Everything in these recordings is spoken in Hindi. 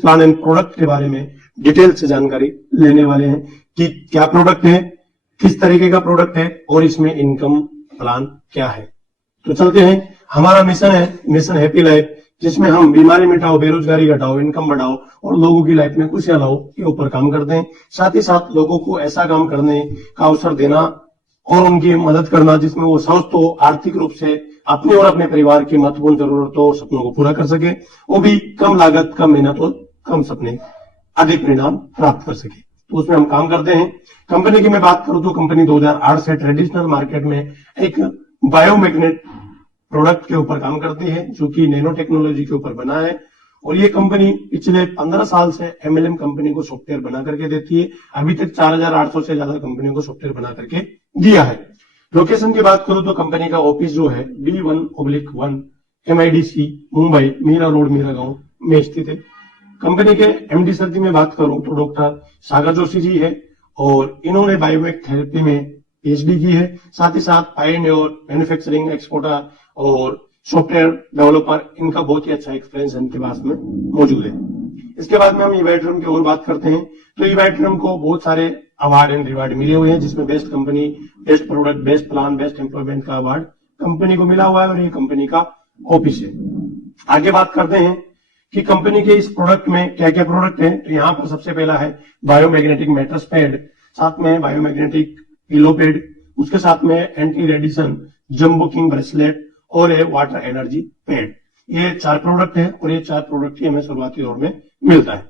प्लान एंड प्रोडक्ट के बारे में डिटेल से जानकारी लेने वाले हैं कि क्या प्रोडक्ट है, किस तरीके का प्रोडक्ट है और इसमें इनकम प्लान क्या है। तो चलते हैं। हमारा मिशन है मिशन हैप्पी लाइफ, जिसमें हम बीमारी मिटाओ, बेरोजगारी घटाओ, इनकम बढ़ाओ और लोगों की लाइफ में खुशियां लाओ के ऊपर काम करते हैं। साथ ही साथ लोगों को ऐसा काम करने का अवसर देना और उनकी मदद करना जिसमें वो स्वस्थ हो, आर्थिक रूप से अपने और अपने परिवार की महत्वपूर्ण जरूरतों और सपनों को पूरा कर सके, वो भी कम लागत, कम मेहनत और कम सपने, अधिक परिणाम प्राप्त कर सके। तो उसमें हम काम करते हैं। कंपनी की मैं बात करूं तो कंपनी 2008 से ट्रेडिशनल मार्केट में एक बायोमैग्नेट प्रोडक्ट के ऊपर काम करती है, जो कि नैनो टेक्नोलॉजी के ऊपर बना है। और ये कंपनी पिछले 15 साल से MLM कंपनी को सॉफ्टवेयर बना करके देती है। अभी तक 4800 से ज्यादा कंपनियों को सॉफ्टवेयर बना करके दिया है। लोकेशन की बात करूं तो कंपनी का ऑफिस जो है B1/1 MIDC Mumbai Mira Road Mira Gaon में स्थित है। कंपनी के MD सर की मैं बात करूं तो डॉक्टर सागर जोशी जी है और इन्होंने बायोमेक थेरेपी में PhD की है। साथ ही साथ पायनियर, मैन्युफैक्चरिंग, एक्सपोर्टर और सॉफ्टवेयर डेवलपर, इनका बहुत ही अच्छा एक्सपीरियंस इनके पास में मौजूद है। इसके बाद में हम इवाइट्रम की और बात करते हैं तो इवाइट्रम को बहुत सारे अवार्ड एंड रिवार्ड मिले हुए हैं, जिसमें best company, best product, best plan, best employment का अवार्ड कंपनी को मिला हुआ है और ये कंपनी का ऑफिस है। आगे बात करते हैं कि कंपनी के इस प्रोडक्ट में क्या क्या प्रोडक्ट है। तो यहाँ पर सबसे पहला है बायोमैग्नेटिक मैट्रेस पैड, साथ में बायोमैग्नेटिक पिलो पैड, उसके साथ में anti radiation jumbo king bracelet और ये वाटर एनर्जी पैड। ये 4 प्रोडक्ट है और ये 4 प्रोडक्ट ही हमें शुरुआती दौर में मिलता है।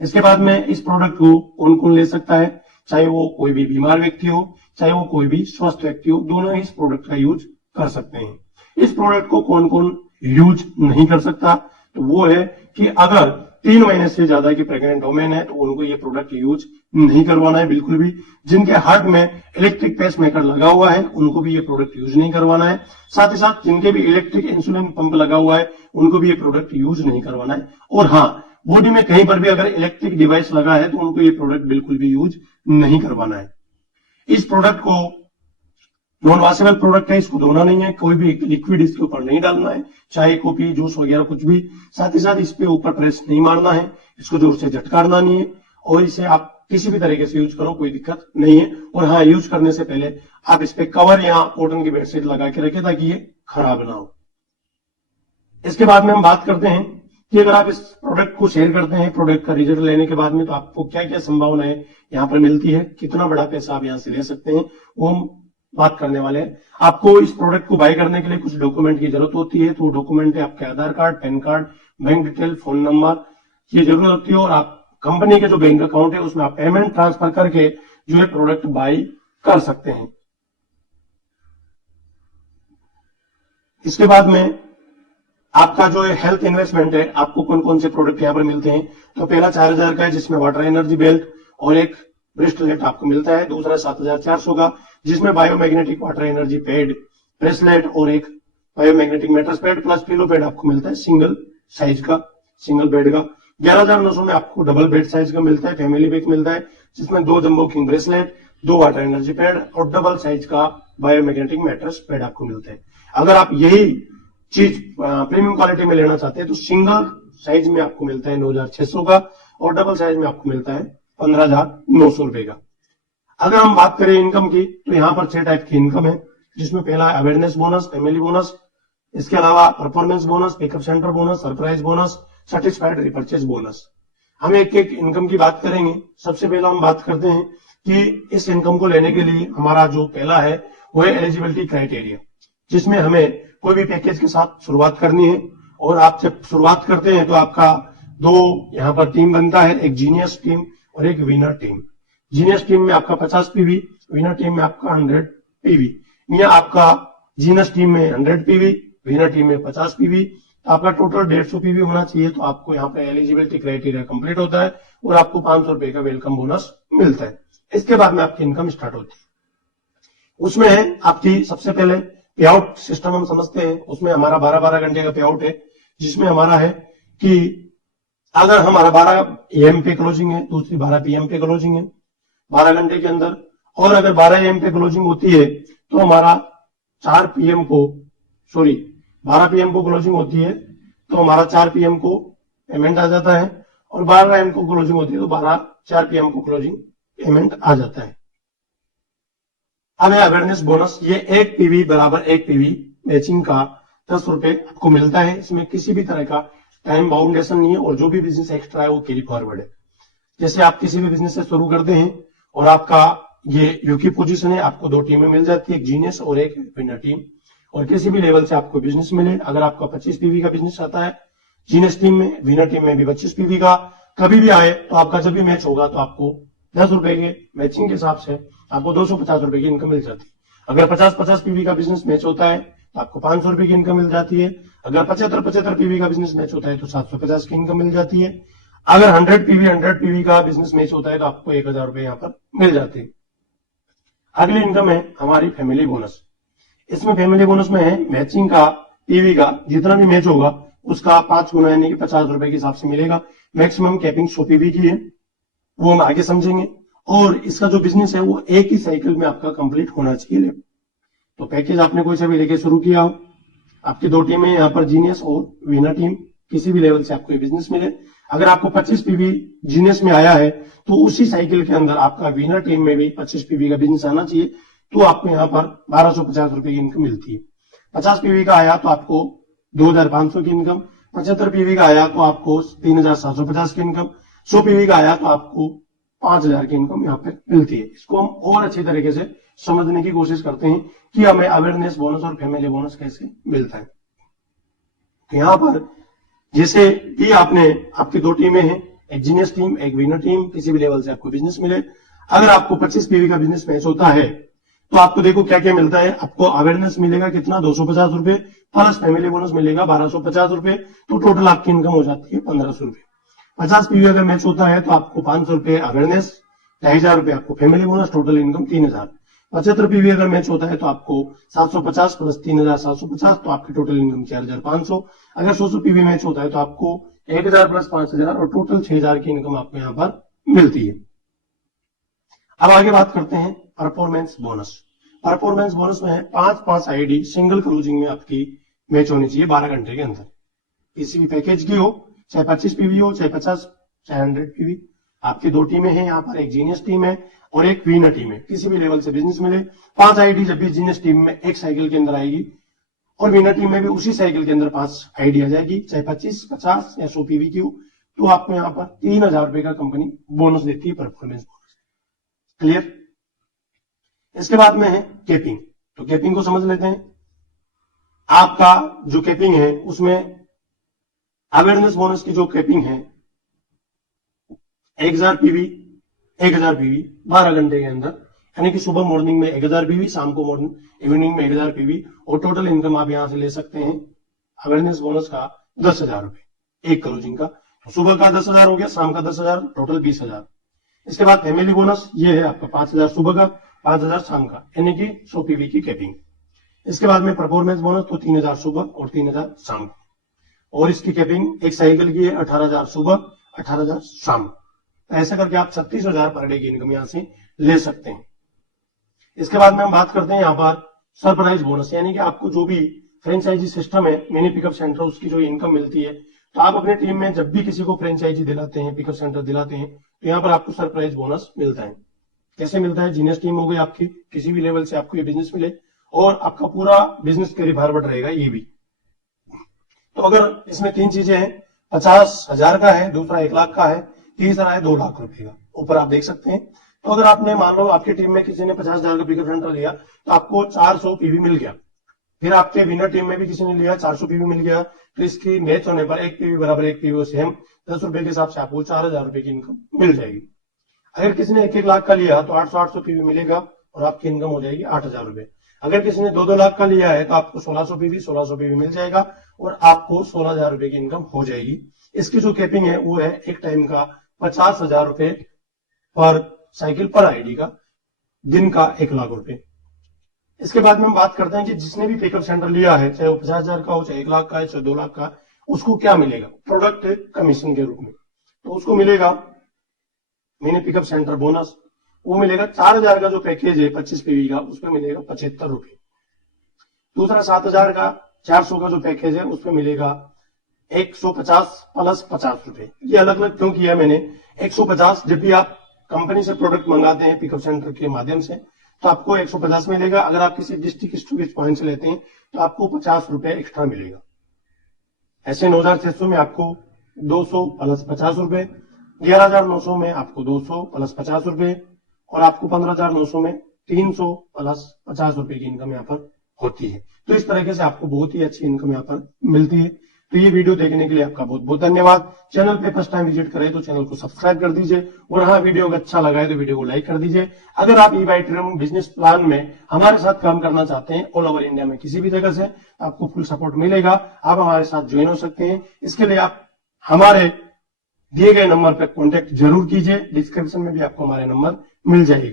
इसके बाद में इस प्रोडक्ट को कौन कौन ले सकता है, चाहे वो कोई भी बीमार व्यक्ति हो, चाहे वो कोई भी स्वस्थ व्यक्ति हो, दोनों ही इस प्रोडक्ट का यूज कर सकते हैं। इस प्रोडक्ट को कौन कौन यूज नहीं कर सकता, तो वो है कि अगर 3 महीने से ज्यादा की प्रेग्नेंट वुमेन है तो उनको ये प्रोडक्ट यूज नहीं करवाना है बिल्कुल भी। जिनके हार्ट में इलेक्ट्रिक पेस मेकर लगा हुआ है उनको भी ये प्रोडक्ट यूज नहीं करवाना है। साथ ही साथ जिनके भी इलेक्ट्रिक इंसुलिन पंप लगा हुआ है उनको भी ये प्रोडक्ट यूज नहीं करवाना है। और हाँ, बॉडी में कहीं पर भी अगर इलेक्ट्रिक डिवाइस लगा है तो उनको ये प्रोडक्ट बिल्कुल भी यूज नहीं करवाना है। इस प्रोडक्ट को नॉन वॉशेबल प्रोडक्ट है, इसको धोना नहीं है, कोई भी लिक्विड इसके ऊपर नहीं डालना है, चाय कॉफी जूस वगैरह कुछ भी। साथ ही साथ इस पे ऊपर प्रेस नहीं मारना है, इसको जोर से झटकारना नहीं है और इसे आप किसी भी तरीके से यूज करो, कोई दिक्कत नहीं है। और हाँ, यूज करने से पहले आप इस पे कवर या कॉटन की बेडशीट लगा के रखें ताकि ये खराब ना हो। इसके बाद में हम बात करते हैं कि अगर आप इस प्रोडक्ट को सेल करते हैं, प्रोडक्ट का रिजल्ट लेने के बाद में, तो आपको क्या क्या संभावनाएं यहाँ पर मिलती है, कितना बड़ा पैसा आप यहाँ से ले सकते हैं, वो हम बात करने वाले हैं। आपको इस प्रोडक्ट को बाय करने के लिए कुछ डॉक्यूमेंट की जरूरत होती है। तो डॉक्यूमेंट है आपके Aadhaar card, PAN card, bank detail, phone number, ये जरूरत होती है। और आप कंपनी के जो बैंक अकाउंट है उसमें आप पेमेंट ट्रांसफर करके जो है प्रोडक्ट बाय कर सकते हैं। इसके बाद में आपका जो है हेल्थ इन्वेस्टमेंट है, आपको कौन कौन से प्रोडक्ट यहाँ पर मिलते हैं। तो पहला 4000 का है जिसमें वाटर एनर्जी बेल्ट और एक ब्रेसलेट आपको मिलता है। दूसरा 7400 का जिसमें biomagnetic water energy pad, bracelet और एक biomagnetic mattress pad plus pillow pad आपको मिलता है सिंगल साइज का, सिंगल बेड का। 11900 में आपको डबल बेड साइज का मिलता है, फैमिली पैक मिलता है जिसमें 2 jumbo king bracelet, 2 water energy pad और डबल साइज का बायोमैग्नेटिक मैट्रेस पैड आपको मिलता है। अगर आप यही चीज प्रीमियम क्वालिटी में लेना चाहते हैं तो सिंगल साइज में आपको मिलता है 9600 का और डबल साइज में आपको मिलता है 15900 रुपए का। अगर हम बात करें इनकम की तो यहाँ पर 6 टाइप की इनकम है, जिसमें पहला है अवेयरनेस बोनस, फैमिली बोनस, इसके अलावा performance bonus, pickup center bonus, surprise bonus, certified repurchase bonus. हम एक एक इनकम की बात करेंगे। सबसे पहला हम बात करते हैं कि इस इनकम को लेने के लिए हमारा जो पहला है वो है एलिजिबिलिटी क्राइटेरिया, जिसमें हमें कोई भी पैकेज के साथ शुरुआत करनी है। और आप जब शुरुआत करते हैं तो आपका 2 यहाँ पर टीम बनता है, एक जीनियस टीम और एक विनर टीम। जीनियस टीम में आपका 50 पीवी, विनर टीम में आपका 100 पीवी, या आपका जीनियस टीम में 100 पीवी, विनर टीम में 50 पीवी, तो आपका टोटल 150 पीवी होना चाहिए। तो आपको यहाँ पे एलिजिबिलिटी क्राइटेरिया कंप्लीट होता है और आपको 500 रुपए का वेलकम बोनस मिलता है। इसके बाद में आपकी इनकम स्टार्ट होती है। उसमें है आपकी सबसे पहले पे आउट सिस्टम हम समझते हैं। उसमें हमारा 12-12 घंटे का पे आउट है, जिसमें हमारा है कि अगर हमारा 12 AM पे क्लोजिंग है, दूसरी 12 PM पे क्लोजिंग है 12 घंटे के अंदर, और अगर 12 AM पे क्लोजिंग होती है तो हमारा 12 PM को क्लोजिंग होती है तो हमारा 4 PM को पेमेंट आ जाता है। और 12 AM को क्लोजिंग होती है तो 4 PM को क्लोजिंग पेमेंट आ जाता है। अब है अवेयरनेस बोनस, ये 1 PV बराबर 1 PV मैचिंग का 10 रुपए आपको मिलता है। इसमें किसी भी तरह का टाइम बाउंडेशन नहीं है और जो भी बिजनेस एक्स्ट्रा है वो कैरी फॉरवर्ड है। जैसे आप किसी भी बिजनेस से शुरू करते हैं और आपका ये यूकी पोजीशन है, आपको 2 टीमें मिल जाती है, एक जीनियस और एक विनर टीम। और किसी भी लेवल से आपको बिजनेस मिले, अगर आपका 25 PV का बिजनेस आता है जीनियस टीम में, विनर टीम में भी 25 PV का कभी भी आए तो आपका जब भी मैच होगा तो आपको 10 रुपए के मैचिंग के हिसाब से आपको 250 रुपए की इनकम मिल जाती है। अगर 50-50 PV का बिजनेस मैच होता है तो आपको 500 रुपए की इनकम मिल जाती है। अगर 75-75 PV का बिजनेस मैच होता है तो 750 की इनकम मिल जाती है। अगर 100 PV का बिजनेस मैच होता है तो आपको 1000 रुपए यहाँ पर मिल जाते हैं। अगली इनकम है हमारी फैमिली बोनस। इसमें फैमिली बोनस में है मैचिंग का PV का जितना भी मैच होगा उसका 5 गुना यानी कि 50 रुपए के हिसाब से मिलेगा। मैक्सिमम कैपिंग 100 PV की है, वो हम आगे समझेंगे। और इसका जो बिजनेस है वो एक ही साइकिल में आपका कंप्लीट होना चाहिए। तो पैकेज आपने कोई सा भी लेके शुरू किया हो, आपकी 2 टीमें यहाँ पर जीनियस और विनर टीम, किसी भी लेवल से आपको ये बिजनेस मिले, अगर आपको 25 PV जीनियस में आया है तो उसी साइकिल के अंदर आपका विनर टीम में भी 25 PV का बिजनेस आना चाहिए, तो आपको यहाँ पर 1250 रुपए की इनकम मिलती है। 50 PV का आया तो आपको 2500 की इनकम, 75 PV का आया तो आपको 3750 की इनकम, 100 PV का आया तो आपको 5000 की इनकम यहाँ पे मिलती है। इसको हम और अच्छी तरीके से समझने की कोशिश करते हैं कि हमें अवेयरनेस बोनस और फैमिली बोनस कैसे मिलता है। तो यहाँ पर जैसे कि आपकी 2 टीमें हैं, एक जीनियस टीम एक विनर टीम, किसी भी लेवल से आपको बिजनेस मिले, अगर आपको 25 PV का बिजनेस मैच होता है तो आपको देखो क्या क्या मिलता है। आपको अवेयरनेस मिलेगा कितना, 250 रुपए, प्लस फैमिली बोनस मिलेगा 1250 रुपए, तो टोटल आपकी इनकम हो जाती है 1500 रुपए। 50 PV अगर मैच होता है तो आपको 500 रुपए अवेयरनेस, 2500 रुपए आपको family bonus, total income 3000। 75 PV अगर मैच होता है तो आपको 750 प्लस 3750, तो आपकी टोटल इनकम 4500। अगर 100 PV मैच होता है तो आपको 1000 प्लस 5000 और टोटल 6000 की इनकम आपको यहाँ पर मिलती है। अब आगे बात करते हैं परफॉर्मेंस बोनस। परफॉर्मेंस बोनस में है 5 आईडी सिंगल क्लोजिंग में आपकी मैच होनी चाहिए 12 घंटे के अंदर, किसी भी पैकेज की हो, चाहे 25 PV हो, चाहे 50, चाहे 100 PV। आपकी 2 टीमें हैं यहाँ पर, एक जीनियस टीम है और एक विनर टीम है, किसी भी लेवल से बिजनेस मिले, 5 आईडी जब भी जीनियस टीम में एक साइकिल के अंदर आएगी और विनर टीम में भी उसी साइकिल के अंदर 5 आईडी आ जाएगी, चाहे 25, 50 या 100 PV की हो, तो आपको यहाँ पर 3000 रुपए का कंपनी बोनस देती है, परफॉर्मेंस बोनस। क्लियर। इसके बाद में है कैपिंग। तो कैपिंग को समझ लेते हैं। आपका जो कैपिंग है उसमें अवेयरनेस बोनस की जो कैपिंग है 1000 PV 12 घंटे के अंदर, यानी कि सुबह मॉर्निंग में 1000 PV, शाम को मॉर्निंग इवनिंग में 1000 PV, और टोटल इनकम आप यहां से ले सकते हैं अवेयरनेस बोनस का 10,000 रुपए एक क्लोजिंग का। तो सुबह का 10,000 हो गया, शाम का 10,000, टोटल 20,000। इसके बाद फैमिली बोनस ये है आपका 5,000 सुबह का, 5,000 शाम का, यानी कि 100 PV की कैपिंग। इसके बाद में परफॉर्मेंस बोनस तो 3,000 सुबह और 3,000 शाम को, और इसकी कैपिंग एक साइकिल की है 18,000 सुबह 18,000 शाम। ऐसा करके आप 36,000 पर डे की इनकम यहां से ले सकते हैं। इसके बाद में हम बात करते हैं यहाँ पर सरप्राइज बोनस, यानी कि आपको जो भी फ्रेंचाइजी सिस्टम है, मिनी पिकअप सेंटर, उसकी जो इनकम मिलती है, तो आप अपने टीम में जब भी किसी को फ्रेंचाइजी दिलाते हैं, पिकअप सेंटर दिलाते हैं, तो यहाँ पर आपको सरप्राइज बोनस मिलता है। कैसे मिलता है, जीनियस टीम हो गई आपकी, किसी भी लेवल से आपको ये बिजनेस मिले और आपका पूरा बिजनेस कैरी फॉरवर्ड रहेगा ये भी। तो अगर इसमें 3 चीजें हैं, 50,000 का है, दूसरा 1 लाख का है, तीसरा है 2 लाख रुपए का, ऊपर आप देख सकते हैं। तो अगर आपने मान लो आपकी टीम में किसी ने 50,000 का पिकअप सेंटर लिया तो आपको 400 PV मिल गया, फिर आपके विनर टीम में भी किसी ने लिया 400 PV मिल गया, तो इसकी मैच होने पर 1 PV बराबर 1 PV सेम 10 रुपए के हिसाब से आपको 4,000 रुपए की इनकम मिल जाएगी। अगर किसी ने 1-1 लाख का लिया तो 800 PV मिलेगा और आपकी इनकम हो जाएगी 8,000 रुपए। अगर किसी ने 2-2 लाख का लिया है तो आपको 1600 PV मिल जाएगा और आपको 16,000 रुपए की इनकम हो जाएगी। इसकी जो कैपिंग है वो है एक टाइम का 50,000 रुपए पर साइकिल पर आईडी का, दिन का 1 लाख रुपए। इसके बाद में हम बात करते हैं कि जिसने भी पिकअप सेंटर लिया है, चाहे वो 50,000 का हो, चाहे 1 लाख का है, चाहे 2 लाख का, उसको क्या मिलेगा, प्रोडक्ट कमीशन के रूप में। तो उसको मिलेगा मिनी पिकअप सेंटर बोनस, वो मिलेगा 4,000 का जो पैकेज है 25 PV का, उसमें मिलेगा 75 रुपए। दूसरा 7,000 का 400 का जो पैकेज है उसमें मिलेगा 150 प्लस 50 रुपए। ये अलग अलग क्यों किया मैंने? 150 जब भी आप कंपनी से प्रोडक्ट मंगाते हैं पिकअप सेंटर के माध्यम से तो आपको 150 मिलेगा। अगर आप किसी डिस्ट्रिक्ट स्टोरेज पॉइंट से लेते हैं तो आपको 50 रुपए एक्स्ट्रा मिलेगा। ऐसे 9,600 में आपको 200 प्लस 50 रुपए, 11,900 में आपको 200 प्लस 50 रुपए और आपको 15,900 में 300 प्लस 50 रुपए की इनकम यहाँ पर होती है। तो इस तरीके से आपको बहुत ही अच्छी इनकम यहाँ पर मिलती है। तो ये वीडियो देखने के लिए आपका बहुत बहुत धन्यवाद। चैनल पे फर्स्ट टाइम विजिट करें तो चैनल को सब्सक्राइब कर दीजिए और हाँ, वीडियो अगर अच्छा लगा है तो वीडियो को लाइक कर दीजिए। अगर आप ई-बाई ट्रेनिंग बिजनेस प्लान में हमारे साथ काम करना चाहते हैं ऑल ओवर इंडिया में किसी भी जगह से, आपको फुल सपोर्ट मिलेगा। आप हमारे साथ ज्वाइन हो सकते हैं। इसके लिए आप हमारे दिए गए नंबर पर कॉन्टेक्ट जरूर कीजिए। डिस्क्रिप्शन में भी आपको हमारे नंबर मिल जाएगा।